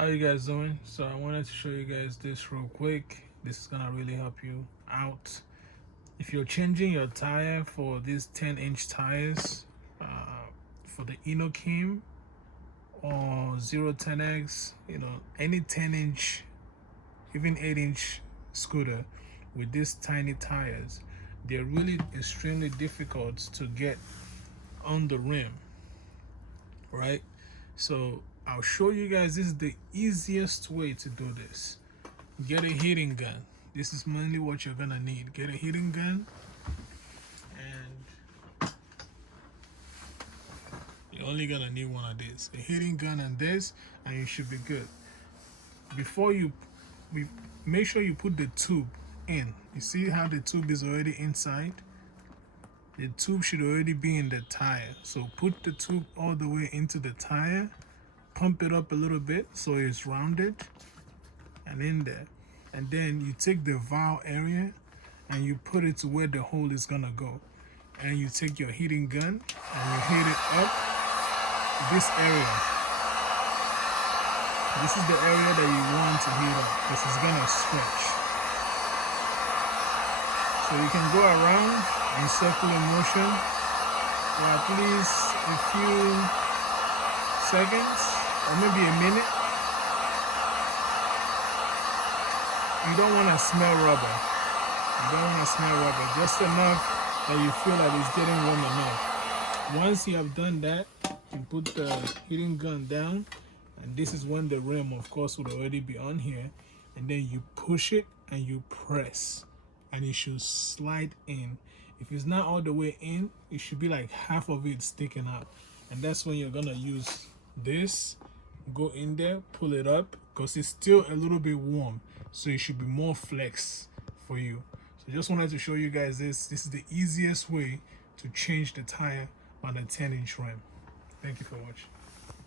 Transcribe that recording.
How you guys doing? So I wanted to show you guys this real quick. This is gonna really help you out if you're changing your tire for these 10-inch tires for the Inokim or 010X, any 10-inch, even 8-inch scooter with these tiny tires. They're really extremely difficult to get on the rim, right? So I'll show you guys, this is the easiest way to do this. Get a heating gun. This is mainly what you're gonna need. Get a heating gun, and you're only gonna need one of these. A heating gun and this, and you should be good. Before you make sure you put the tube in. You see how the tube is already inside? The tube should already be in the tire. So put the tube all the way into the tire, pump it up a little bit so it's rounded and in there. And then you take the valve area and you put it to where the hole is gonna go. And you take your heating gun and you heat it up this area. This is the area that you want to heat up because it's gonna stretch. So you can go around in circular motion for at least a few seconds or maybe a minute. You don't want to smell rubber. You don't want to smell rubber. Just enough that you feel that it's getting warm enough. Once you have done that, you put the heating gun down, and this is when the rim, of course, would already be on here. And then you push it and you press, and it should slide in. If it's not all the way in, it should be like half of it sticking out. And that's when you're gonna use this, go in there, pull it up, because it's still a little bit warm. So it should be more flex for you. So just wanted to show you guys this. This is the easiest way to change the tire on a 10-inch rim. Thank you for watching.